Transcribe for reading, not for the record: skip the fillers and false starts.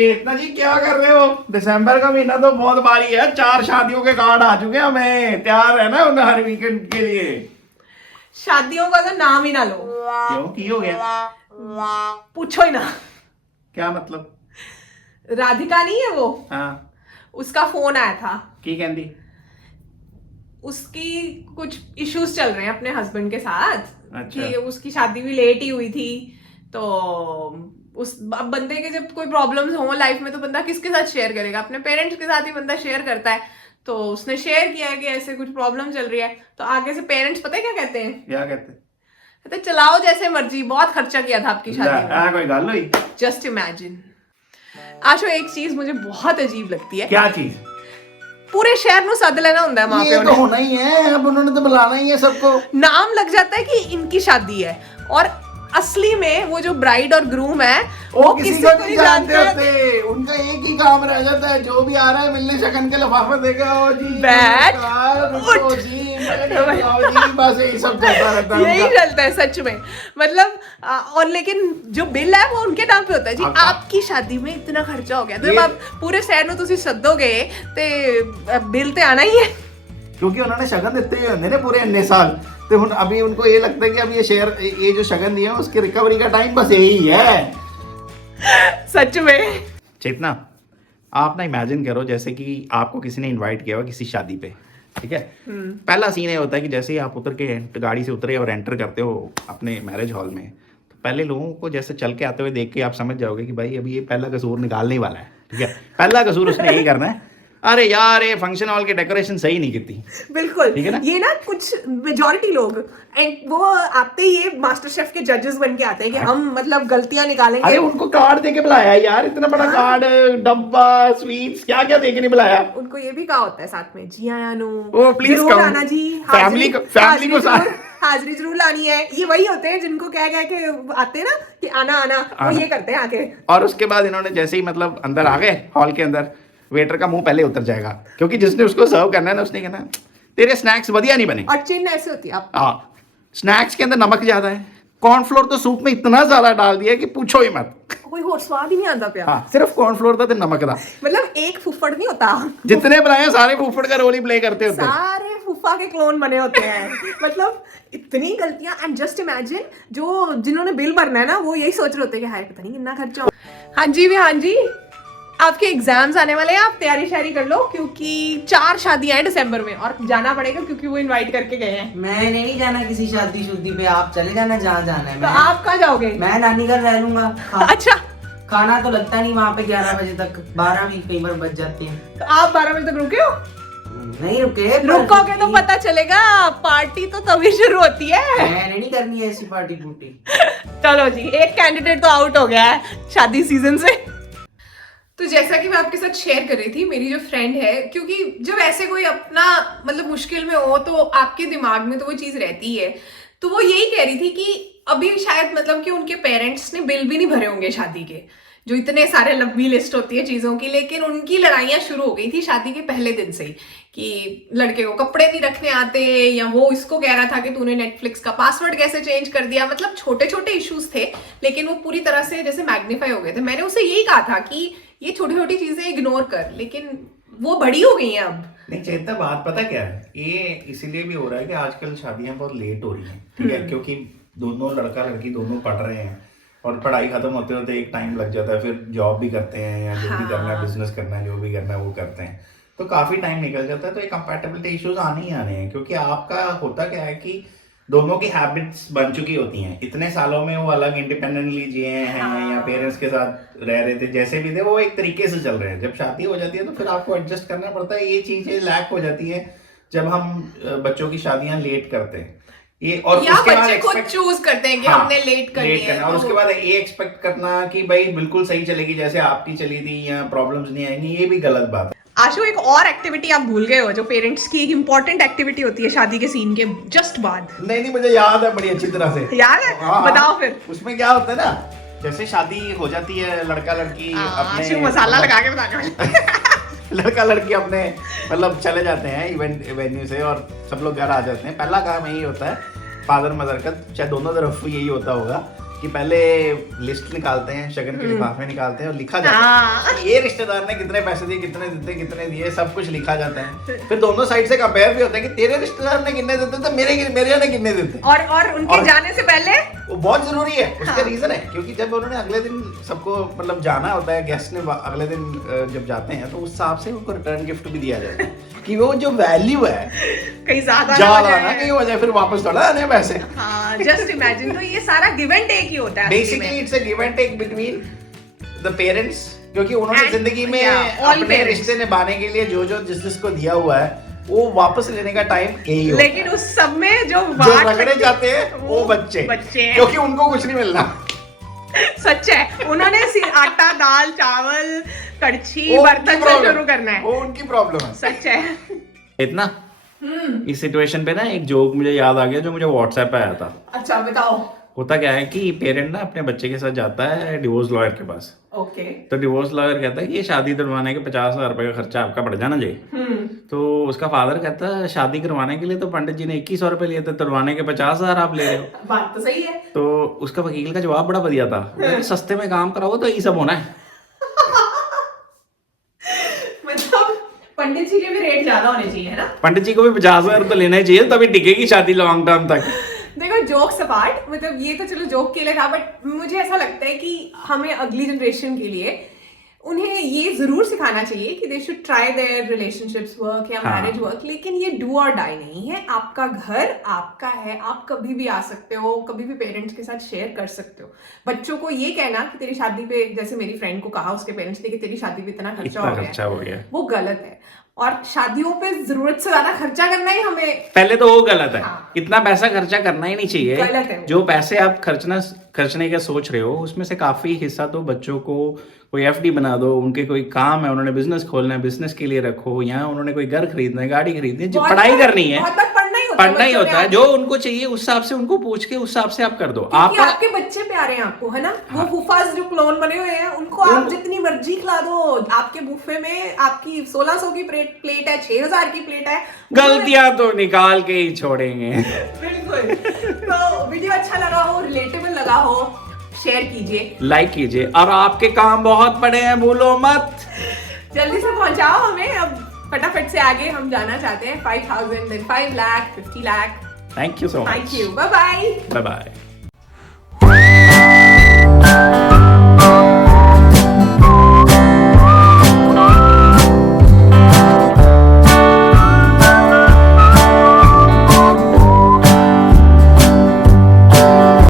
चेतना जी क्या कर रहे हो? दिसंबर का महीना तो बहुत भारी है, 4 शादियों के कार्ड आ चुके हैं, हमें तैयार है ना उन हर वीकेंड के लिए। शादियों का तो नाम ही ना लो। क्यों, की हो गया? पूछो ही ना। क्या मतलब? राधिका नहीं है वो, हाँ, उसका फोन आया था। की कहती? उसकी कुछ इश्यूज चल रहे हैं अपने हस्बैंड के साथ। अच्छा। कि उसकी शादी भी लेट ही हुई थी, तो उस अब बंदे के जब कोई प्रॉब्लम्स हो लाइफ में तो बंदा किसके साथ शेयर करेगा? अपने पेरेंट्स के साथ ही बंदा शेयर करता है। तो उसने शेयर किया है कि ऐसे कुछ प्रॉब्लम चल रही है। तो आगे से पेरेंट्स पता है क्या कहते हैं? क्या कहते? कहते हैं, चलाओ जैसे मर्जी, बहुत खर्चा किया था आपकी शादी में। कोई गल हुई? Just imagine. आशो, एक चीज मुझे बहुत अजीब लगती है। क्या चीज? पूरे शहर नु सद लेना होता है माँ ये प्यो तो ने, होना ही है, अब उन्होंने तो बुलाना ही है सबको। नाम लग जाता है कि इनकी शादी है, और असली में वो जो ब्राइड और ग्रूम है वो किसी को नहीं जानते होते, उनका एक ही काम रह जाता है, जो भी आ रहा है मिलने शगन के लिफाफे देगा। ओ जी बैठ, नमस्कार, उठ। ओ जी, आओ जी, बस यही सब चलता रहता है यही उनका। चलता है सच में। मतलब और लेकिन जो बिल है वो उनके नाम पे होता है जी। आपका? आपकी शादी में इतना खर्चा हो गया, तो ये- जब आप पूरे शहर ਨੂੰ ਤੁਸੀਂ सदोगे ते बिल ते आना ही है। क्योंकि उन्होंने शगन देते हुए होंगे ना पूरे इतने साल, तो हुन अभी उनको ये लगता है कि अब ये शेयर, ये जो शगन दिया है उसकी रिकवरी का टाइम बस यही है। सच में। चेतना, आप ना इमेजिन करो जैसे कि आपको किसी ने इनवाइट किया हो किसी शादी पे, ठीक है? पहला सीन ये होता है कि जैसे ही आप उतर के गाड़ी से उतरे और एंटर करते हो अपने मैरिज हॉल में, तो पहले लोगों को जैसे चल के आते हुए देख के आप समझ जाओगे कि भाई अभी ये पहला कसूर निकालने वाला है, ठीक है? पहला कसूर उसने यही करना है, अरे यार ये फंक्शन हॉल की डेकोरेशन सही नहीं की थी। बिल्कुल, ठीक है ना? ये ना कुछ मेजॉरिटी लोग वो आते ही ये मास्टर शेफ के जजेस बन के आते हैं कि हम मतलब गलतियां निकालेंगे। अरे उनको कार्ड दे के बुलाया यार, इतना बड़ा कार्ड, डब्बा, स्वीट्स, क्या क्या दे के नहीं बुलाया। उनको ये भी कहा होता है साथ में, जी आयानु, ओ प्लीज जरूर कम, आना जी, फैमिली को हाजिरी जरूर लानी है। ये वही होते हैं जिनको क्या कह के आते हैं ना कि आना आना, वो ये करते हैं आके। और उसके बाद इन्होंने जैसे ही मतलब अंदर आ गए हॉल के अंदर, वेटर का मुंह पहले उतर जाएगा, क्योंकि जिसने उसको सर्व करना है ना उसने कहना तेरे स्नैक्स बढ़िया नहीं बने। और चिन्ह ऐसे होती है आप, हाँ, स्नैक्स के अंदर नमक ज्यादा है, कॉर्नफ्लोर तो सूप में इतना ज्यादा डाल दिया कि पूछो ही मत। कोई और स्वाद ही नहीं आता प्यार। हाँ, सिर्फ कॉर्नफ्लोर था तो नमक था। मतलब एक फुफ्फड़ नहीं होता, जितने बनाए सारे फूफड़ का रोल ही प्ले करते होते हैं। सारे फूफा के क्लोन बने होते हैं। मतलब इतनी गलतियां। एंड जस्ट इमेजिन जो जिन्होंने बिल भरना है ना, वो यही सोच रहे होते हैं कि हाय पता नहीं कितना खर्चा हो। हाँ जी भी हाँ जी, आपके एग्जाम्स आने वाले हैं, आप तैयारी शारी कर लो, क्योंकि 4 शादियां हैं दिसंबर में और जाना पड़ेगा क्योंकि वो इनवाइट करके गए हैं। मैंने नहीं जाना किसी शादी शुदी पे, आप चले जाना जहाँ जाना है। तो आप कहाँ जाओगे? मैं नानी घर रह लूंगा। अच्छा, खाना तो लगता नहीं वहाँ पे 11 बजे तक, 12 भी कई बार बज जाते हैं। तो आप 12 बजे तक रुके हो? नहीं रुके, रुकोगे तो पता चलेगा, पार्टी तो तभी शुरू होती है। मैंने नहीं करनी है ऐसी पार्टी पुर्टी। चलो जी, एक कैंडिडेट तो आउट हो गया है शादी सीजन से। तो जैसा कि मैं आपके साथ शेयर कर रही थी, मेरी जो फ्रेंड है, क्योंकि जब ऐसे कोई अपना मतलब मुश्किल में हो तो आपके दिमाग में तो वो चीज रहती है। तो वो यही कह रही थी कि अभी शायद मतलब कि उनके पेरेंट्स ने बिल भी नहीं भरे होंगे शादी के, जो इतने सारे लंबी लिस्ट होती है चीजों की, लेकिन उनकी लड़ाइयां शुरू हो गई थी शादी के पहले दिन से ही कि लड़के को कपड़े नहीं रखने आते, या वो इसको कह रहा था कि तूने नेटफ्लिक्स का पासवर्ड कैसे चेंज कर दिया। मतलब छोटे छोटे इश्यूज थे, लेकिन वो पूरी तरह से जैसे मैग्नीफाई हो गए थे। मैंने उसे यही कहा था कि ये छोटी छोटी चीजें इग्नोर कर, लेकिन वो बड़ी हो गई हैं अब। नहीं चेतना, बात पता क्या है, ये इसीलिए भी हो रहा है कि आजकल शादियां बहुत लेट हो रही हैं, ठीक है? क्योंकि दोनों लड़का लड़की दोनों पढ़ रहे हैं और पढ़ाई खत्म होते होते एक टाइम लग जाता है, फिर जॉब भी करते हैं या जो भी करना है, बिजनेस करना है, जो भी करना है वो करते हैं, तो काफी टाइम निकल जाता है। तो ये कंपैटिबिलिटी इश्यूज आने ही आने हैं, क्योंकि आपका होता क्या है कि दोनों की हैबिट्स बन चुकी होती हैं। इतने सालों में वो अलग इंडिपेंडेंटली जिए हैं या पेरेंट्स के साथ रह रहे थे, जैसे भी थे वो एक तरीके से चल रहे हैं। जब शादी हो जाती है तो फिर आपको एडजस्ट करना पड़ता है। ये चीजें लैक हो जाती है जब हम बच्चों की शादियां लेट करते हैं। ये और या उसके बाद बच्चे खुद expect- चूज करते हैं कि हाँ, हमने लेट करनी है, करना, और उसके बाद ये एक्सपेक्ट करना कि भाई बिल्कुल सही चलेगी जैसे आपकी चली थी या प्रॉब्लम्स नहीं आएंगी, ये भी गलत बात है। आशु, एक और एक्टिविटी आप भूल गए हो, जो पेरेंट्स की एक इंपॉर्टेंट एक्टिविटी होती है शादी के सीन के जस्ट बाद। नहीं, मुझे याद है बड़ी अच्छी तरह से। याद है? हाँ, बताओ फिर। उसमें क्या होता है ना, जैसे शादी हो जाती है, लड़का लड़की आशु मसाला लगा के बता लड़का लड़की अपने मतलब चले जाते हैं इवेंट वेन्यू से और सब लोग घर आ जाते हैं। पहला काम यही होता है, फादर मदर का, चाहे दोनों तरफ यही होता होगा कि पहले लिस्ट निकालते हैं, शगन के लिफाफे निकालते हैं और लिखा जाता हाँ। है ये रिश्तेदार ने कितने पैसे दिए, कितने दिए, सब कुछ लिखा जाता है। फिर दोनों साइड से कंपेयर भी होता है कि तेरे रिश्तेदार ने कितने देते तो मेरे ने कितने देते। और उनके जाने से पहले वो बहुत जरूरी है, उसका रीजन है क्योंकि जब उन्होंने अगले दिन सबको मतलब जाना होता है, गेस्ट ने अगले दिन जब जाते हैं तो उस हिसाब से उनको रिटर्न गिफ्ट भी दिया जाता है कि वो जो वैल्यू है कहीं ज्यादा ना कहीं हो जाए, फिर वापस थोड़ा आने पैसे। हाँ, जस्ट इमेजिन। तो ये सारा गिव एंड टेक ही होता है basically it's a give and take between the parents, क्योंकि उन्होंने And- जिंदगी में yeah, all अपने parents. रिश्ते निभाने के लिए जो जिसको दिया हुआ है वो वापस लेने का टाइम यही होता लेकिन उस सब में जो जो रगड़े जाते हैं वो बच्चे हैं। क्योंकि उनको कुछ नहीं मिलना। सच है, उन्होंने आटा दाल चावल कड़छी वो बर्तन उनकी से problem- शुरू करना है। वो उनकी प्रॉब्लम है। सच है। इतना इस सिचुएशन पे ना एक जोक मुझे याद आ गया जो मुझे व्हाट्सएप पे आया था। अच्छा बताओ। होता क्या है कि पेरेंट ना अपने बच्चे के साथ जाता है डिवोर्स लॉयर के पास। ओके। तो डिवोर्स लॉयर कहता है कि ये शादी करवाने के 50,000 रुपए का खर्चा आपका पड़ जाना चाहिए। तो उसका फादर कहता है शादी करवाने के लिए तो पंडित जी ने 2100 रुपए लिए थे, तुड़वाने के 50,000 आप ले रहे हो। बात तो सही है। तो उसका वकील का जवाब बड़ा बढ़िया था, सस्ते में काम कराओ तो यही सब होना है। मतलब पंडित जी के भी रेट ज्यादा होने चाहिए, है ना? पंडित जी को भी 50,000 तो लेना ही चाहिए, तभी टिकेगी शादी लॉन्ग टर्म तक। देखो जोक्स अपार्ट, मतलब ये तो चलो जोक के लिए था, बट मुझे ऐसा लगता है कि हमें अगली जनरेशन के लिए उन्हें ये जरूर सिखाना चाहिए कि they should try there relationships work या हाँ। मैरिज वर्क, लेकिन ये डू और डाई नहीं है। आपका घर आपका है, आप कभी भी आ सकते हो, कभी भी पेरेंट्स के साथ शेयर कर सकते हो। बच्चों को ये कहना कि तेरी शादी पे, जैसे मेरी फ्रेंड को कहा उसके पेरेंट्स ने कि तेरी शादी पे इतना खर्चा इतना हो खर्चा हो गया, वो गलत है। और शादियों पे जरूरत से ज्यादा खर्चा करना ही हमें पहले तो वो गलत है। हाँ। इतना पैसा खर्चा करना ही नहीं चाहिए। गलत है वो। जो पैसे आप खर्चने का सोच रहे हो उसमें से काफी हिस्सा तो बच्चों को कोई एफडी बना दो, उनके कोई काम है, उन्होंने बिजनेस खोलना है, बिजनेस के लिए रखो, या उन्होंने कोई घर खरीदना है, गाड़ी खरीदनी है, जो पढ़ाई करनी है, बहुत बार पढ़ना ही पढ़ना ही बच्चों होता है। पे जो उनको चाहिए उस हिसाब से उनको पूछ के उस हिसाब से आप कर दो। क्योंकि आप आपके बच्चे प्यारे हैं आपको, है ना? वो फूफास जो क्लोन बने हुए हैं उनको आप जितनी मर्जी खिला दो। आपके बुफे में आपकी 1600 की प्लेट है, 6000 की प्लेट है, गलतियां तो निकाल के ही छोड़ेंगे। बिल्कुल। तो वीडियो अच्छा लगा हो, रिलेटेबल लगा हो, शेयर कीजिए, लाइक कीजिए, और आपके काम बहुत बड़े हैं, भूलो मत। जल्दी से पहुंचाओ हमें। अब फटाफट से आगे हम जाना चाहते हैं 5,000, then 5 lakh, 50 lakh. Thank you so much. Thank you, bye bye. Bye bye.